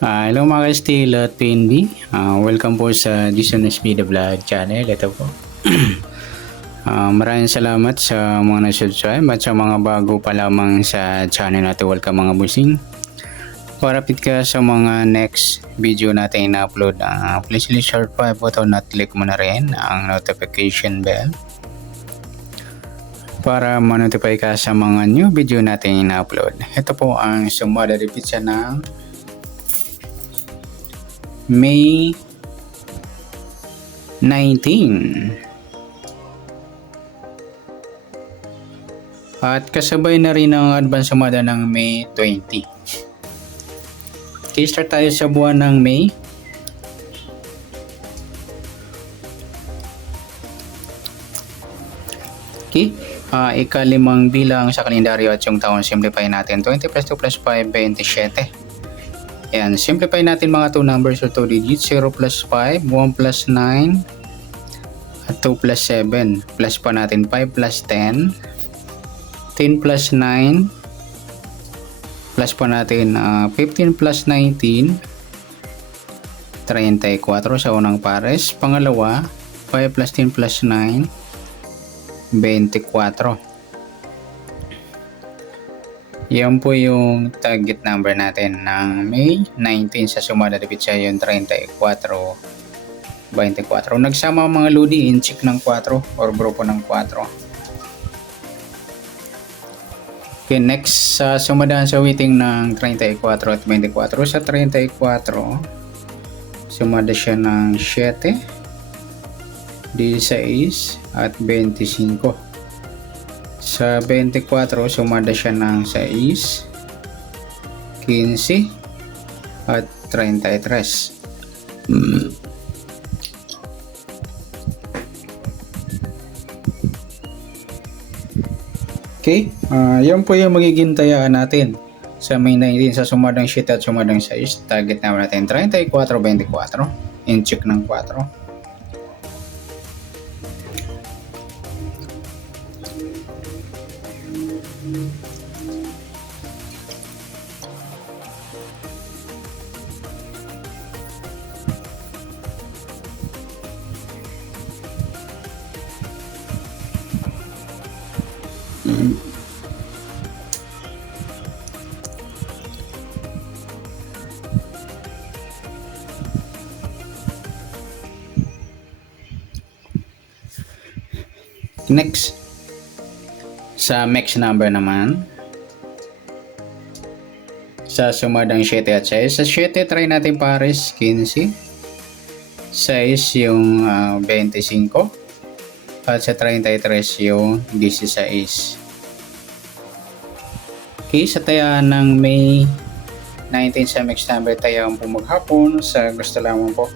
Hello mga ka-Steel at PNB. Welcome po sa Jason Speed Vlog channel. Ito po. Maraming salamat sa mga na-subscribe at sa mga bago pa lamang sa channel natin. Welcome mga busing. Para update ka sa mga next video natin na-upload, please share pa button at click mo na rin ang notification bell para ma-notify ka sa mga new video natin na-upload. Ito po ang sumada repeat siya ng May 19. At kasabay na rin ang advance sumada ng May 20. Okay, start tayo sa buwan ng May. Okay, ikalimang bilang sa kalendaryo at yung taon, simplify natin. 20 plus 2 plus 5, 27. Ayan, simplify natin mga 2 numbers or 2 digits. 0 plus 5, 1 plus 9, at 2 plus 7. Plus pa natin 5 plus 10, 10 plus 9, plus pa natin 15 plus 19, 34 sa unang pares. Pangalawa, 5 plus 10 plus 9, 24. Yan po yung target number natin ng May 19 sa sumada repeat siya yung 34, 24. Nagsama ang mga lodi in check ng 4 or grupo ng 4. Okay, next sa sumadaan sa weighting ng 34 at 24. Sa 34, sumada siya ng 7, 16 at 25. Sa 24, sumada siya ng 6, 15 at 33. Okay, yan po yung magiging tayaan natin sa May 19 sa sumadang 7 at sumadang 6. Target naman natin 34, 24. In check ng 4. Next, sa max number naman, sa sumadang 7 at 6. Sa 7, try natin pares 15. 6 yung 25. At sa 33 yung 16. Okay, sa tayaan ng May 19 sa max number, tayaan po maghapon sa gusto lamang po.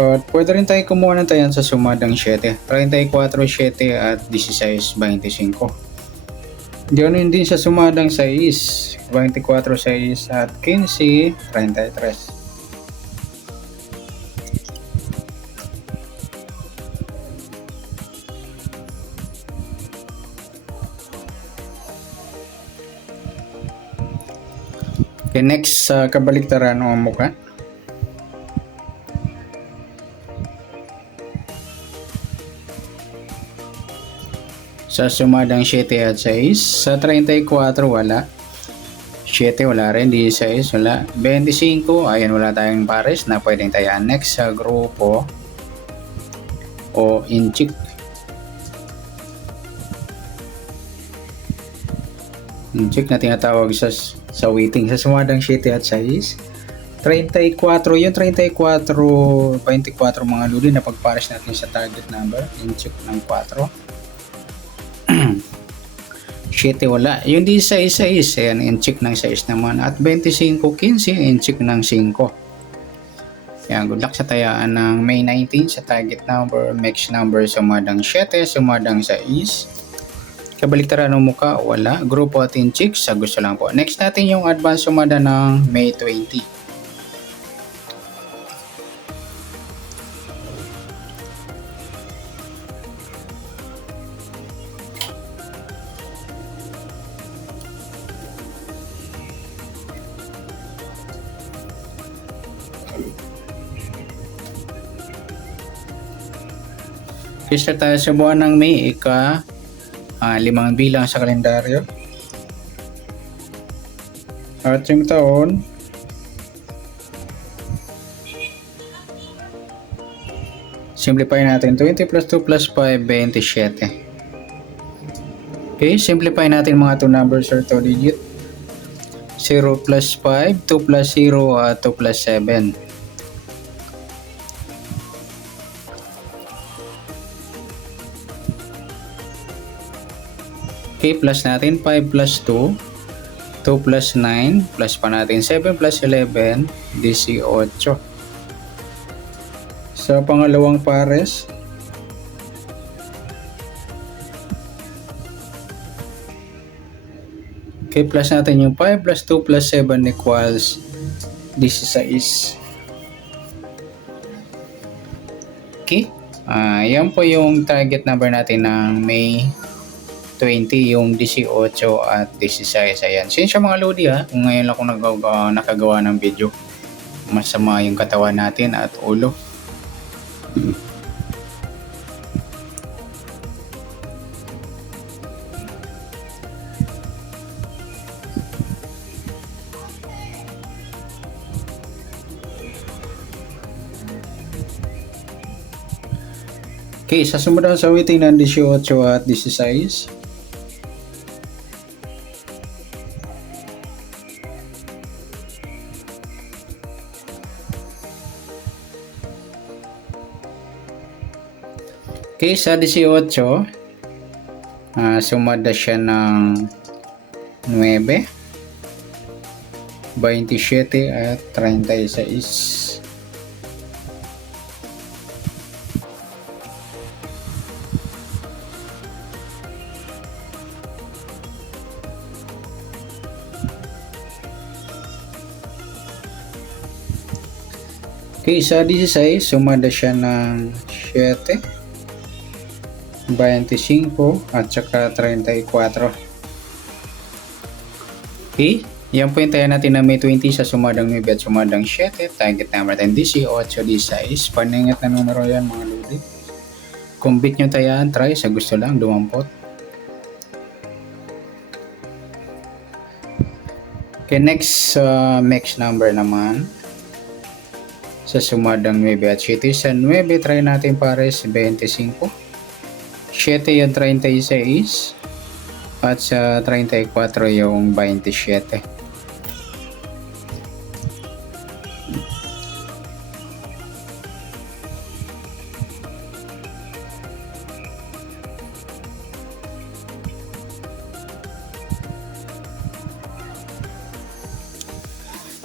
At pwede rin tayo kumuha ng tayan sa sumadang 7, 34, 7 at 16, 25. Ganoon din sa sumadang 6, 24, 6 at 15, 33. Okay, next sa kabaliktaran o mukha. Sa sumadang 7 at 6, sa 34 wala. 7 wala rin, 16 wala. 25, ayan wala tayong pares na pwedeng tayaan. Next sa grupo o inchik. Inchik na tinatawag sa weighting sa sumadang 7 at 6. 34, yung 34, 24 mga luli na pagpares natin sa target number. Inchik ng 4. 7 wala. Yung 16, ayan, in-check ng 6 naman. At 25, 15, in-check ng 5. Ayan, good luck sa tayaan ng May 19 sa target number, max number, sumadang 7, sumadang 6. Kabaliktaran ng muka, wala. Grupo at in-check, sa gusto lang po. Next natin yung advance sumada ng May 20. Start tayo sa buwan ng May, limang bilang sa kalendaryo. At yung taon, simplify natin. 20 plus 2 plus 5, 27. Okay, simplify natin mga 2 numbers or 2 digit. 0 plus 5, 2 plus 0, 2 plus 7. Okay, plus natin 5 plus 2, 2 plus 9, plus pa natin 7 plus 11, 18. Sa pangalawang pares, okay, plus natin yung 5 plus 2 plus 7 equals 16. Okay, yan po yung target number natin ng May 20, yung 18 at 16. Ayan. Sinsya mga lodi kung ngayon lang ako nakagawa ng video. Masama yung katawan natin at ulo. Okay, sa sumunod sa awitin ng 18 at 16. Okay, sa 18, sumada siya ng 9, 27 at 36. Okay, sa 16, sumada siya ng 7, 25 at saka 34. Okay, yan po yung tayo natin na May 20 sa sumadang 9 at sumadang 7. Target number natin 18, 16. Paningat na numero yan mga lodi. Kung bit nyo tayan, try sa gusto lang, dumampot. Okay, next number naman. Sa sumadang 9 at 7. Sa 9, try natin pares 25. 7 yung 36 at sa 34 yung 27.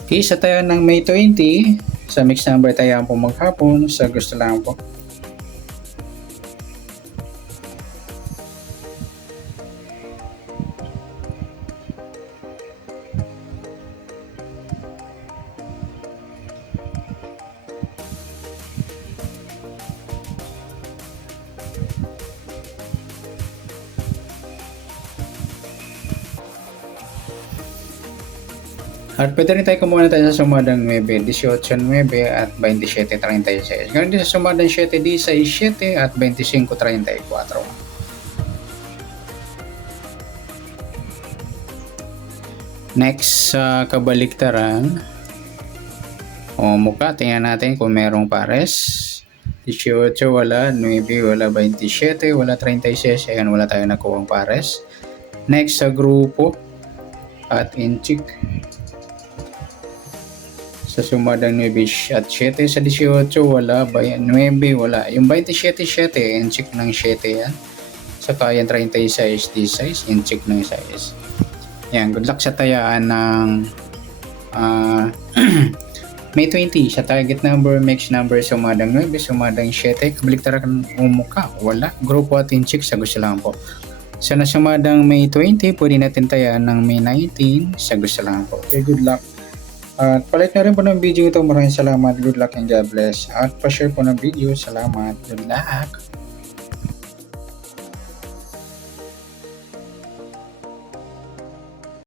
Okay, sa tayo ng May 20, sa mixed number tayo po maghapon, sa gusto lang po. At pwede rin tayo kumuha tayo sa sumadang 9, 18, 9 at 27, 36. Ganun din sa sumadang 7, 17 at 25, 34. Next sa kabaliktaran, mukha, tingnan natin kung merong pares. 18 wala, 9 wala, 27 wala, 36. Ayan, wala tayo nakuha pares. Next sa grupo at inchik. Sa sumadang 9 at 7 sa 18 wala, 9 wala. Yung 27, 7, inchik ng 7 yan. Saka yung 36, 16, inchik ng 6. Yan, good luck sa tayaan ng May 20 sa target number, mix number, sumadang 9, sumadang 7, kabaliktaran umuka, wala. Grupo at inchik sa gusto lang po. Sa nasumadang May 20, pwede natin tayaan ng May 19 sa gusto lang po. Okay, good luck. At palit na rin po ng video ito. Maraming salamat. Good luck and God bless. At pa-share po ng video. Salamat. Good luck.